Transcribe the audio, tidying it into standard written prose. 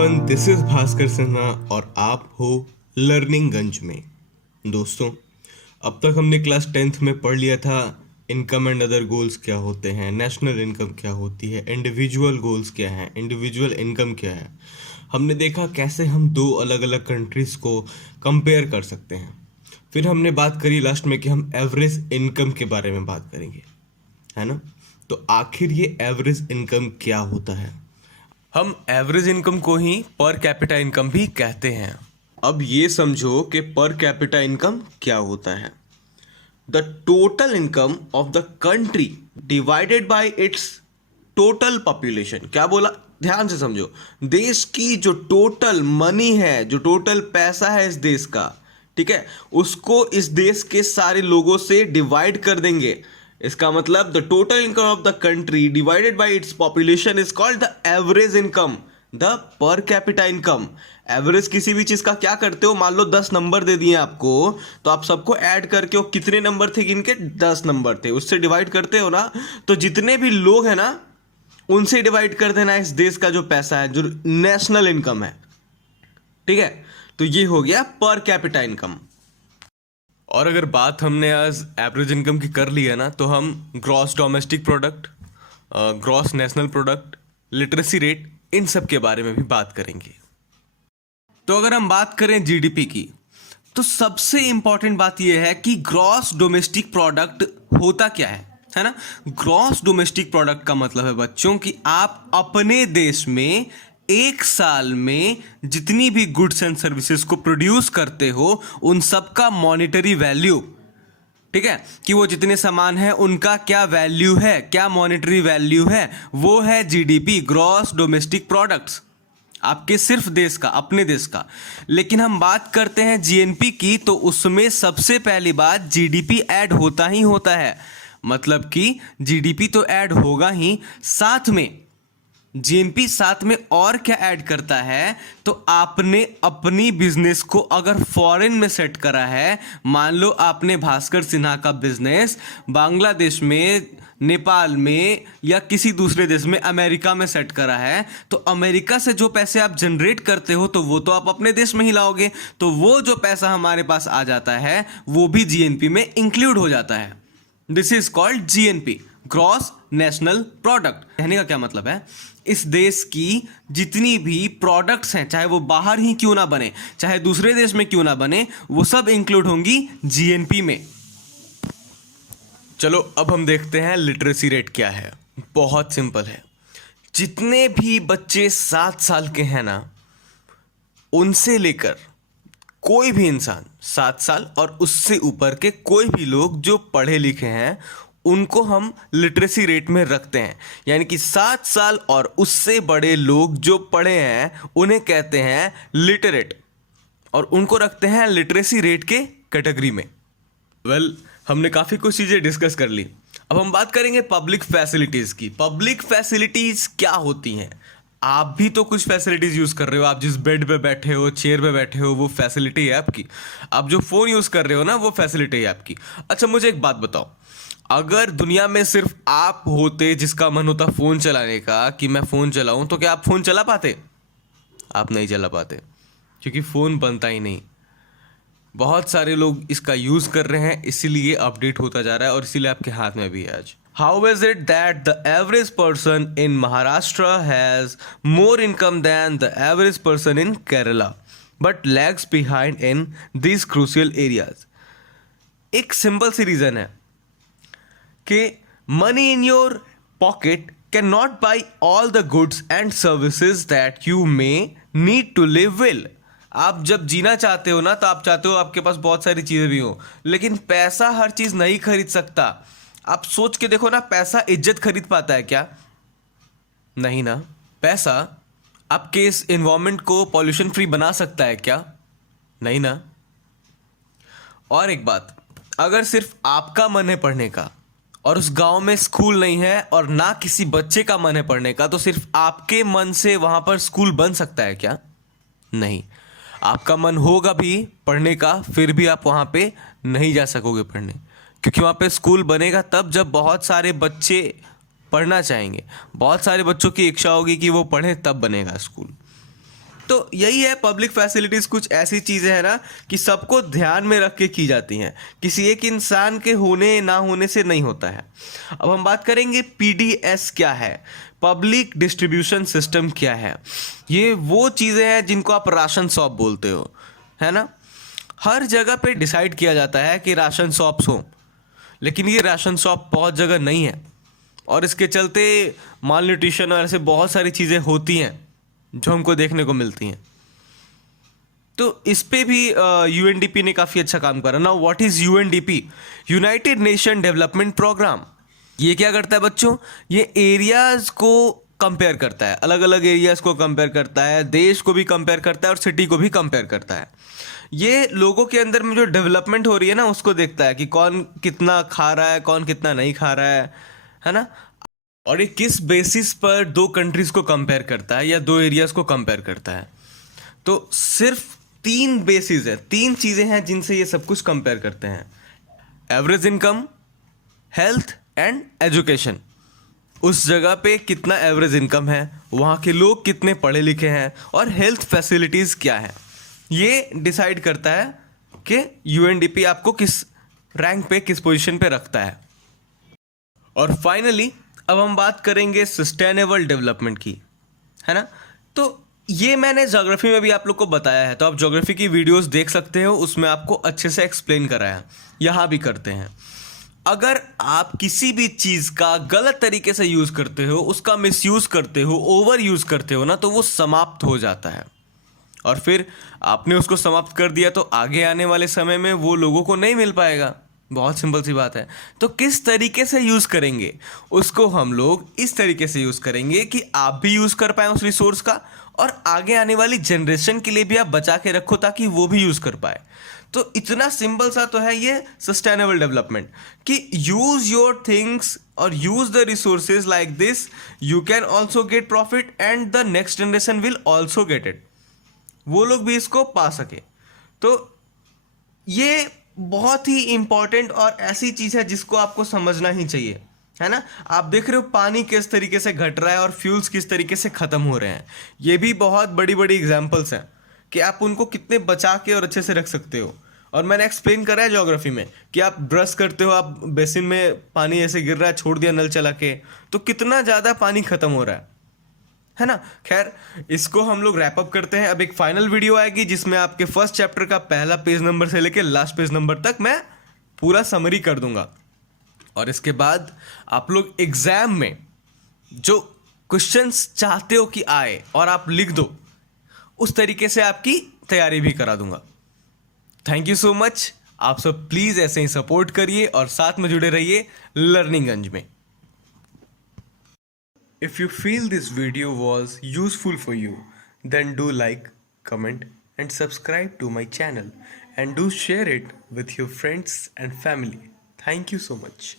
Everyone, this is Bhaskar Sinha और आप हो लर्निंग गंज में। दोस्तों, अब तक हमने क्लास 10th में पढ़ लिया था इनकम एंड अदर गोल्स क्या होते हैं, नेशनल इनकम क्या होती है, इंडिविजुअल गोल्स क्या हैं, इंडिविजुअल इनकम क्या है। हमने देखा कैसे हम दो अलग अलग कंट्रीज़ को कंपेयर कर सकते हैं। फिर हमने बात करी लास्ट में कि हम एवरेज इनकम के बारे में बात करेंगे, है ना। तो आखिर ये एवरेज इनकम क्या होता है? हम एवरेज इनकम को ही पर कैपिटा इनकम भी कहते हैं। अब ये समझो कि पर कैपिटा इनकम क्या होता है। The total income of the country divided by it's total population. क्या बोला? ध्यान से समझो। देश की जो टोटल मनी है, जो टोटल पैसा है इस देश का, ठीक है, उसको इस देश के सारे लोगों से डिवाइड कर देंगे। इसका मतलब the total income of the country divided by its population is called the average income, the per capita income. Average किसी भी चीज का क्या करते हो, मान लो 10 नंबर दे दिए आपको, तो आप सबको ऐड करके वो कितने नंबर थे, इनके 10 नंबर थे, उससे डिवाइड करते हो ना। तो जितने भी लोग हैं ना, उनसे डिवाइड कर देना इस देश का जो पैसा है, जो नेशनल इनकम है, ठीक है। तो ये हो गया पर कैपिटा इनकम। और अगर बात हमने आज एवरेज इनकम की कर ली है ना, तो हम gross domestic product, gross national product, literacy rate, इन सब के बारे में भी बात करेंगे। तो अगर हम बात करें जीडीपी की, तो सबसे इंपॉर्टेंट बात यह है कि ग्रॉस डोमेस्टिक प्रोडक्ट होता क्या है ना। ग्रॉस डोमेस्टिक प्रोडक्ट का मतलब है बच्चों कि आप अपने देश में एक साल में जितनी भी गुड्स एंड सर्विसेज को प्रोड्यूस करते हो, उन सब का मॉनेटरी वैल्यू, ठीक है, कि वो जितने सामान हैं उनका क्या वैल्यू है, क्या मॉनेटरी वैल्यू है, वो है जीडीपी, ग्रॉस डोमेस्टिक प्रोडक्ट्स, आपके सिर्फ देश का, अपने देश का। लेकिन हम बात करते हैं जीएनपी की, तो उसमें सबसे पहली बात जीडीपी ऐड होता ही होता है। मतलब कि जीडीपी तो ऐड होगा ही, साथ में जीएनपी साथ में और क्या ऐड करता है, तो आपने अपनी बिजनेस को अगर फॉरेन में सेट करा है, मान लो आपने भास्कर सिन्हा का बिजनेस बांग्लादेश में, नेपाल में या किसी दूसरे देश में, अमेरिका में सेट करा है, तो अमेरिका से जो पैसे आप जनरेट करते हो, तो वो तो आप अपने देश में ही लाओगे, तो वो जो पैसा हमारे पास आ जाता है वो भी जीएनपी में इंक्लूड हो जाता है। This is called GNP, gross national product. कहने का क्या मतलब है, इस देश की जितनी भी प्रोडक्ट्स हैं, चाहे वो बाहर ही क्यों ना बने, चाहे दूसरे देश में क्यों ना बने, वो सब इंक्लूड होंगी जीएनपी में। चलो अब हम देखते हैं लिटरेसी रेट क्या है। बहुत सिंपल है। जितने भी बच्चे 7 साल के हैं ना, उनसे लेकर कोई भी इंसान 7 साल और उससे ऊपर के कोई भी लोग जो पढ़े लिखे हैं, उनको हम लिटरेसी रेट में रखते हैं। यानी कि 7 साल और उससे बड़े लोग जो पढ़े हैं उन्हें कहते हैं लिटरेट, और उनको रखते हैं लिटरेसी रेट के कैटेगरी में। हमने काफ़ी कुछ चीज़ें डिस्कस कर ली। अब हम बात करेंगे पब्लिक फैसिलिटीज़ की। पब्लिक फैसिलिटीज़ क्या होती हैं? आप भी तो कुछ फैसिलिटीज़ यूज़ कर रहे हो। आप जिस बेड पे बैठे हो, चेयर पे बैठे हो, वो फैसिलिटी है आपकी। आप जो फ़ोन यूज़ कर रहे हो ना, वो फैसिलिटी है आपकी। अच्छा, मुझे एक बात बताओ, अगर दुनिया में सिर्फ आप होते जिसका मन होता फ़ोन चलाने का, कि मैं फ़ोन चलाऊं, तो क्या आप फ़ोन चला पाते? आप नहीं चला पाते, क्योंकि फ़ोन बनता ही नहीं। बहुत सारे लोग इसका यूज़ कर रहे हैं, इसीलिए अपडेट होता जा रहा है और इसीलिए आपके हाथ में भी है आज। How is it that the average person in Maharashtra has more income than the average person in Kerala but lags behind in this crucial areas? एक सिंपल सी रीज़न है कि money in your pocket can not buy all the goods and services that you may need to live well. आप जब जीना चाहते हो ना, तो आप चाहते हो आपके पास बहुत सारी चीज़ें भी हो, लेकिन पैसा हर चीज़ नहीं खरीद सकता। आप सोच के देखो ना, पैसा इज्जत खरीद पाता है क्या? नहीं ना। पैसा आपके इस इन्वायरमेंट को पॉल्यूशन फ्री बना सकता है क्या? नहीं ना। और एक बात, अगर सिर्फ आपका मन है पढ़ने का और उस गांव में स्कूल नहीं है और ना किसी बच्चे का मन है पढ़ने का, तो सिर्फ आपके मन से वहां पर स्कूल बन सकता है क्या? नहीं। आपका मन होगा भी पढ़ने का, फिर भी आप वहाँ पे नहीं जा सकोगे पढ़ने, क्योंकि वहाँ पे स्कूल बनेगा तब जब बहुत सारे बच्चे पढ़ना चाहेंगे, बहुत सारे बच्चों की इच्छा होगी कि वो पढ़ें, तब बनेगा स्कूल। तो यही है, पब्लिक फैसिलिटीज़ कुछ ऐसी चीज़ें हैं ना कि सबको ध्यान में रख के की जाती हैं, किसी एक इंसान के होने ना होने से नहीं होता है। अब हम बात करेंगे पीडीएस क्या है, पब्लिक डिस्ट्रीब्यूशन सिस्टम क्या है। ये वो चीज़ें हैं जिनको आप राशन शॉप बोलते हो, है ना। हर जगह पे डिसाइड किया जाता है कि राशन शॉप्स हो, लेकिन ये राशन शॉप बहुत जगह नहीं है, और इसके चलते माल न्यूट्रिशन और ऐसे बहुत सारी चीज़ें होती हैं जो हमको देखने को मिलती हैं। तो इस पे भी यूएनडीपी ने काफ़ी अच्छा काम करा। Now what is UNDP? United Nation Development Program. ये क्या करता है बच्चों? ये एरियाज़ को कंपेयर करता है, अलग अलग एरियाज़ को कंपेयर करता है, देश को भी कंपेयर करता है और सिटी को भी कंपेयर करता है। ये लोगों के अंदर में जो डेवलपमेंट हो रही है ना, उसको देखता है कि कौन कितना खा रहा है, कौन कितना नहीं खा रहा है ना। और ये किस बेसिस पर दो कंट्रीज को कंपेयर करता है या दो एरियाज को कंपेयर करता है? तो सिर्फ 3 बेसिस है, 3 चीज़ें हैं जिनसे ये सब कुछ कंपेयर करते हैं। Average income, health and education. उस जगह पे कितना एवरेज इनकम है, वहाँ के लोग कितने पढ़े लिखे हैं और हेल्थ फैसिलिटीज़ क्या है, ये डिसाइड करता है कि यूएनडीपी आपको किस रैंक पे, किस पोजीशन पे रखता है। और फाइनली अब हम बात करेंगे सस्टेनेबल डेवलपमेंट की, है ना। तो ये मैंने ज्योग्राफी में भी आप लोग को बताया है, तो आप ज्योग्राफी की वीडियोस देख सकते हो, उसमें आपको अच्छे से एक्सप्लेन करा है। यहाँ भी करते हैं। अगर आप किसी भी चीज़ का गलत तरीके से यूज़ करते हो, उसका मिसयूज़ करते हो, ओवर यूज़ करते हो ना, तो वो समाप्त हो जाता है। और फिर आपने उसको समाप्त कर दिया तो आगे आने वाले समय में वो लोगों को नहीं मिल पाएगा। बहुत सिंपल सी बात है। तो किस तरीके से यूज़ करेंगे उसको? हम लोग इस तरीके से यूज़ करेंगे कि आप भी यूज़ कर पाएँ उस रिसोर्स का, और आगे आने वाली जनरेशन के लिए भी आप बचा के रखो ताकि वो भी यूज़ कर पाए। तो इतना सिंपल सा तो है ये सस्टेनेबल डेवलपमेंट, कि यूज़ योर थिंग्स और use the resources like this, you can also get profit and the next generation will also get it. वो लोग भी इसको पा सके। तो ये बहुत ही इंपॉर्टेंट और ऐसी चीज़ है जिसको आपको समझना ही चाहिए, है ना। आप देख रहे हो पानी किस तरीके से घट रहा है और फ्यूल्स किस तरीके से ख़त्म हो रहे हैं। ये भी बहुत बड़ी बड़ी एग्जांपल्स हैं कि आप उनको कितने बचा के और अच्छे से रख सकते हो। और मैंने एक्सप्लेन करा है ज्योग्राफी में कि आप ब्रश करते हो, आप बेसिन में पानी ऐसे गिर रहा है, छोड़ दिया नल चला के, तो कितना ज़्यादा पानी ख़त्म हो रहा है ना। खैर, इसको हम लोग रैप अप करते हैं। अब एक फाइनल वीडियो आएगी जिसमें आपके फर्स्ट चैप्टर का पहला पेज नंबर से लेकर लास्ट पेज नंबर तक मैं पूरा समरी कर दूंगा। और इसके बाद आप लोग एग्जाम में जो क्वेश्चंस चाहते हो कि आए और आप लिख दो, उस तरीके से आपकी तैयारी भी करा दूंगा। Thank you so much. आप सब प्लीज़ ऐसे ही सपोर्ट करिए और साथ में जुड़े रहिए लर्निंगगंज में। If you feel this video was useful for you, then do like, comment and subscribe to my channel, and do share it with your friends and family. Thank you so much.